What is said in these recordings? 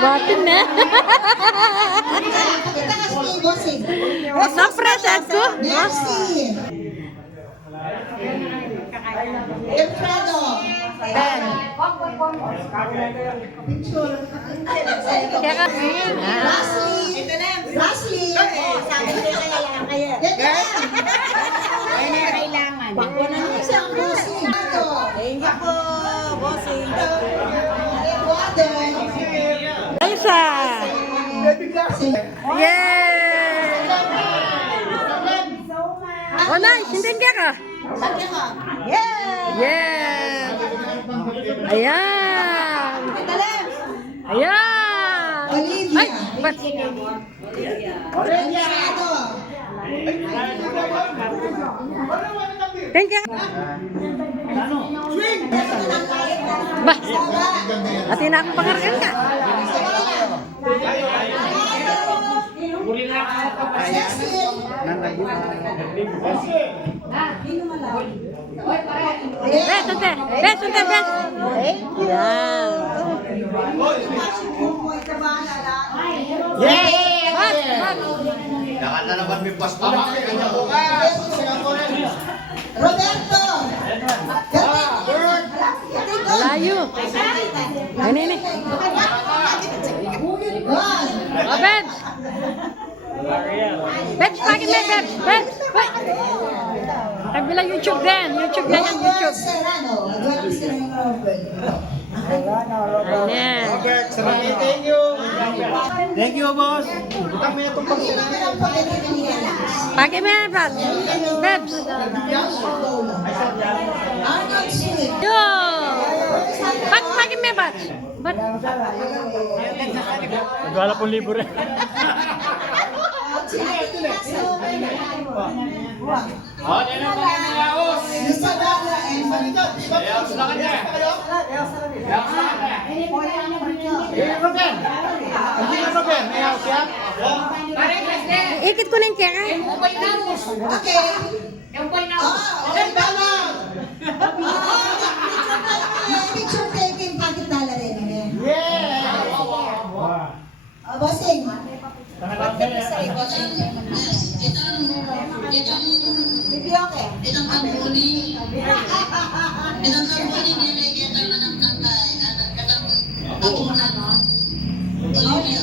Batin na. Na-present ko. Merci. Alfredo. Ben. Rasli. Rasli. Sabi ko kailangan kayo. Yan kailangan. Bakwa na niya siyang bossing. Thank you po, bossing. Elsa. Yay! Oh, nice. Hindi ka. Yeah! Ayan! Ayan! Olivia. Ay! Ba't? Thank you! Ba? Ati na akong pangarkan ka. Bes, sunte! Bes, sunte, bes! Ayan! Yeah! Bas, bas! Jangan lalaban may pasto. Roberto! Malayo! Ini, ini! Oh, Bebs! Bebs, pakin mo, Bebs! Bebs! Hoy! Ay, bilang YouTube din! YouTube din yan, YouTube! Serrano. Ayan! Thank you. Thank you, boss. Pakin mo, Bebs! Bebs! Arnold Smith. Yo! Ba't pakin mo, Bebs? Ba't? Nagwala pong libo rin. Isabella and Malidot. Ikit ko na yung kera. Okay. Okay, tama. Picture taking bakit dala rin eh. Bossing. Bibioke. Itong kambuni nilay kita na ng tangkay. Katang atunan. Olivia.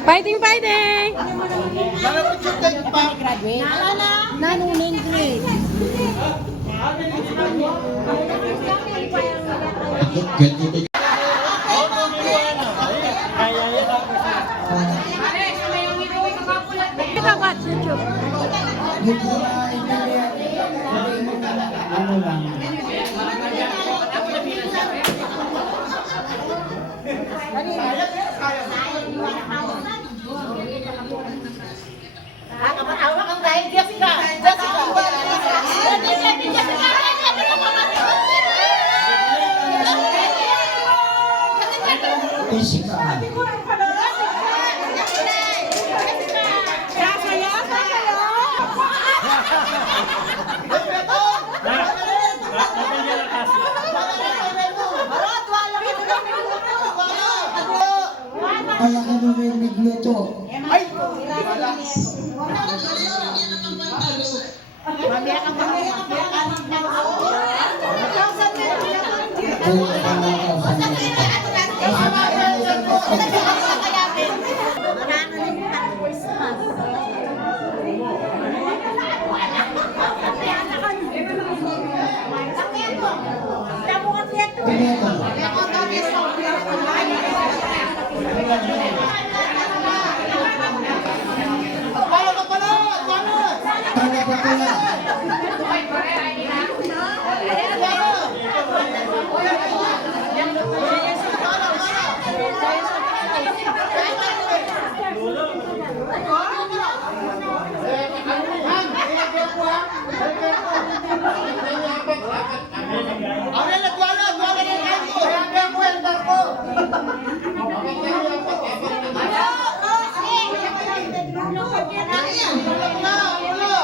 Fighting, fighting! Nanunin grade. Kita ba, YouTube? Kapatawa kang dahil Jessica. Wala ka naman nagluto.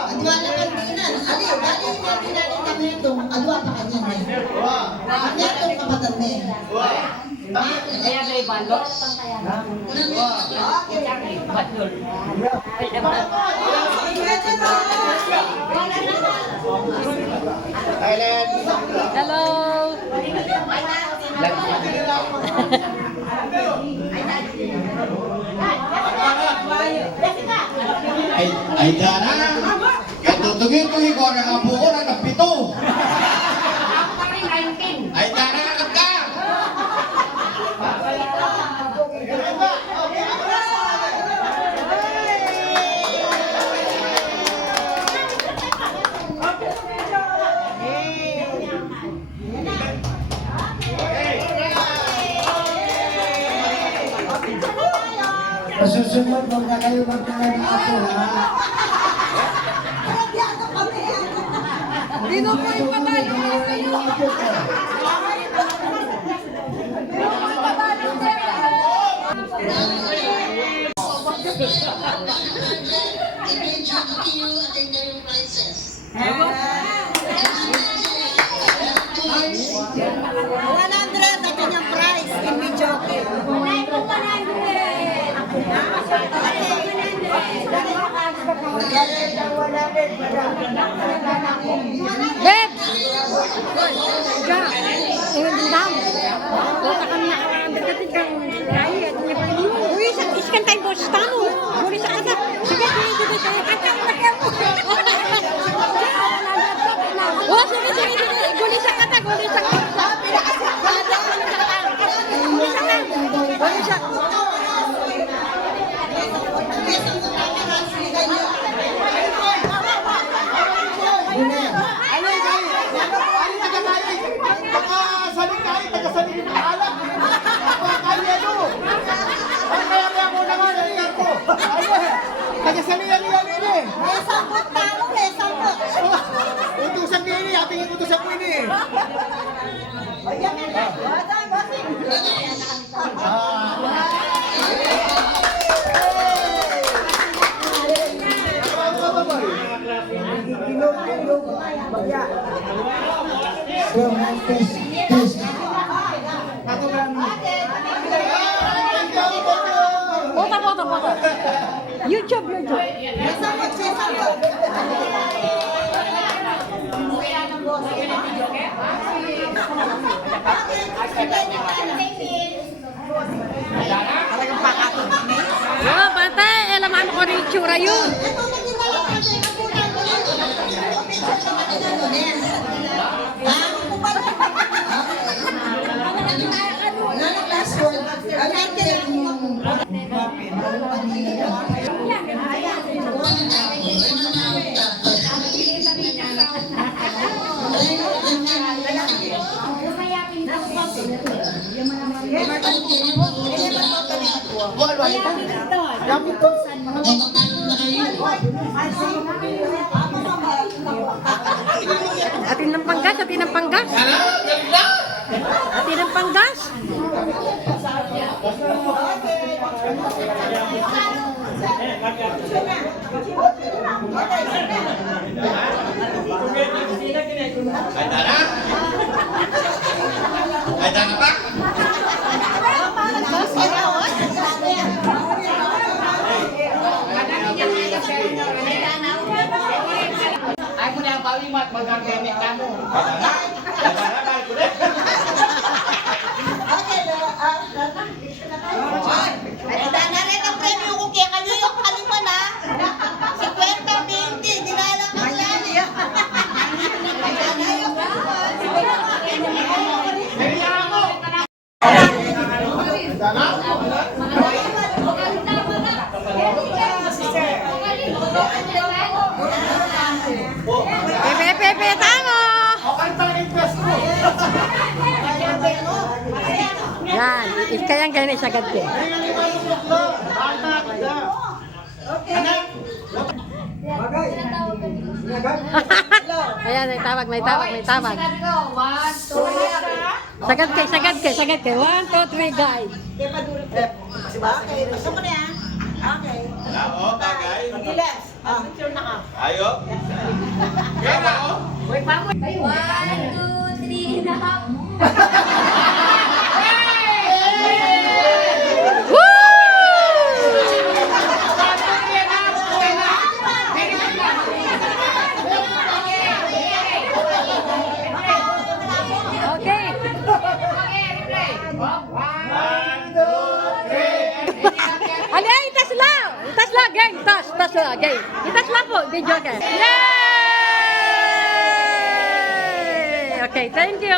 Adwala kandinan. Ali, dali natin natin kami itong adwa pa kanina. Kanya itong kapatan niya. Kaya may balot. Hello. Ay, dana. Katutugin-tugin ko ang apo ko na napito. Ay, dana ka. Masusunod, huwag na kayo magtanga ng apo, ha? Dino po yung patay. Yung apo ko. you and then yung prices. 100 ang kanyang price in Michoke. Beb! Ka! Dam! Wala kang nakakabit kang lahi at niya pa rin. Uy, iskan tayo boses tamo. Guli sa kata. Sige, sige, sige. Kantang na kayo. Oh, sige, sige, sige. Guli sa kata, guli sa kata. Guli sa kata. Guli sa kata. May sampot talo, may sampot. Utusan niya ini, ating utusan ko ini. Test, test. Foto, foto, foto. YouTube, YouTube. May sampot, may sampot. Oh, patay. Alaman ko rin tsura yun. Ito na ginalak ko siya yung putan ko lang. Last one. Ang natin Atin ng panggas, atin ng panggas. Atin ng panggas. Ay, dana. Ay, dana pa. Ay mo na ang palimat, mag-gamit ka mo. Ay, dana rin ang premyo ko kaya kayo yung kaliman ha. 50, 20, dinalang ang lali. Dana yung Pepe, tamo. Yan, kaya na isagad ko. Ayan, may tawag. Sagad kay. 1, 2, 3, guys. Gusto mo na yan? Okay. Oo, bagay. Gilas. Picture na ka. Ayo. Kaya o. Wait, mamo. 1, 2, 3 na hap. Okay. Ali, itas lang. Itas lang, gang. Tas lang, gang. Itas lang po, video gang. Yay! Okay, thank you.